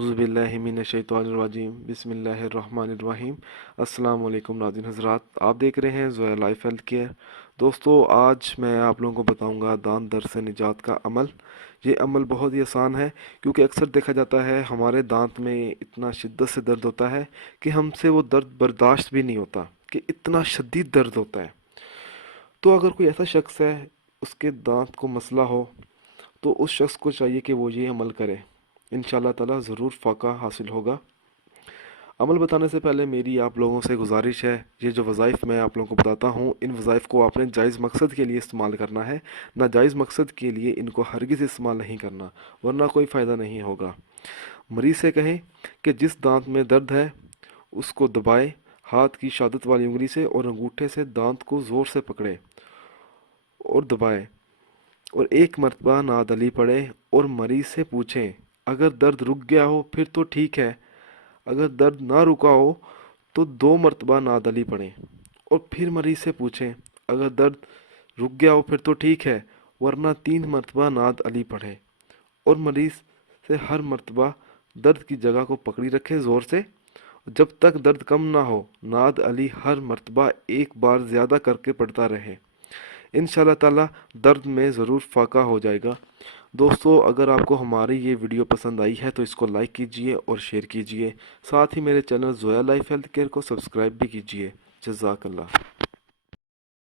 اعوذ باللہ من الشیطان الرجیم بسم اللہ الرحمن الرحیم۔ السلام علیکم ناظرین حضرات، آپ دیکھ رہے ہیں زویا لائف ہیلتھ کیئر۔ دوستو، آج میں آپ لوگوں کو بتاؤں گا دانت درد سے نجات کا عمل۔ یہ عمل بہت ہی آسان ہے، کیونکہ اکثر دیکھا جاتا ہے ہمارے دانت میں اتنا شدت سے درد ہوتا ہے کہ ہم سے وہ درد برداشت بھی نہیں ہوتا، کہ اتنا شدید درد ہوتا ہے۔ تو اگر کوئی ایسا شخص ہے، اس کے دانت کو مسئلہ ہو، تو اس شخص کو چاہیے کہ وہ یہ عمل کرے، انشاءاللہ تعالی ضرور فائدہ حاصل ہوگا۔ عمل بتانے سے پہلے میری آپ لوگوں سے گزارش ہے، یہ جو وظائف میں آپ لوگوں کو بتاتا ہوں، ان وظائف کو آپ نے جائز مقصد کے لیے استعمال کرنا ہے، ناجائز مقصد کے لیے ان کو ہرگز استعمال نہیں کرنا، ورنہ کوئی فائدہ نہیں ہوگا۔ مریض سے کہیں کہ جس دانت میں درد ہے اس کو دبائے، ہاتھ کی شہادت والی انگلی سے اور انگوٹھے سے دانت کو زور سے پکڑے اور دبائے، اور ایک مرتبہ نعت علی پڑھے اور مریض سے پوچھیں اگر درد رک گیا ہو پھر تو ٹھیک ہے، اگر درد نہ رکا ہو تو 2 مرتبہ نعت علی پڑھیں، اور پھر مریض سے پوچھیں اگر درد رک گیا ہو پھر تو ٹھیک ہے، ورنہ 3 مرتبہ نعت علی پڑھیں، اور مریض سے ہر مرتبہ درد کی جگہ کو پکڑی رکھیں زور سے، جب تک درد کم نہ ہو نعت علی ہر مرتبہ ایک بار زیادہ کر کے پڑھتا رہے۔ انشاءاللہ تعالی درد میں ضرور فائدہ ہو جائے گا۔ دوستو، اگر آپ کو ہماری یہ ویڈیو پسند آئی ہے تو اس کو لائک کیجئے اور شیئر کیجئے، ساتھ ہی میرے channel Zoya life health care کو سبسکرائب بھی کیجئے۔ جزاک اللہ۔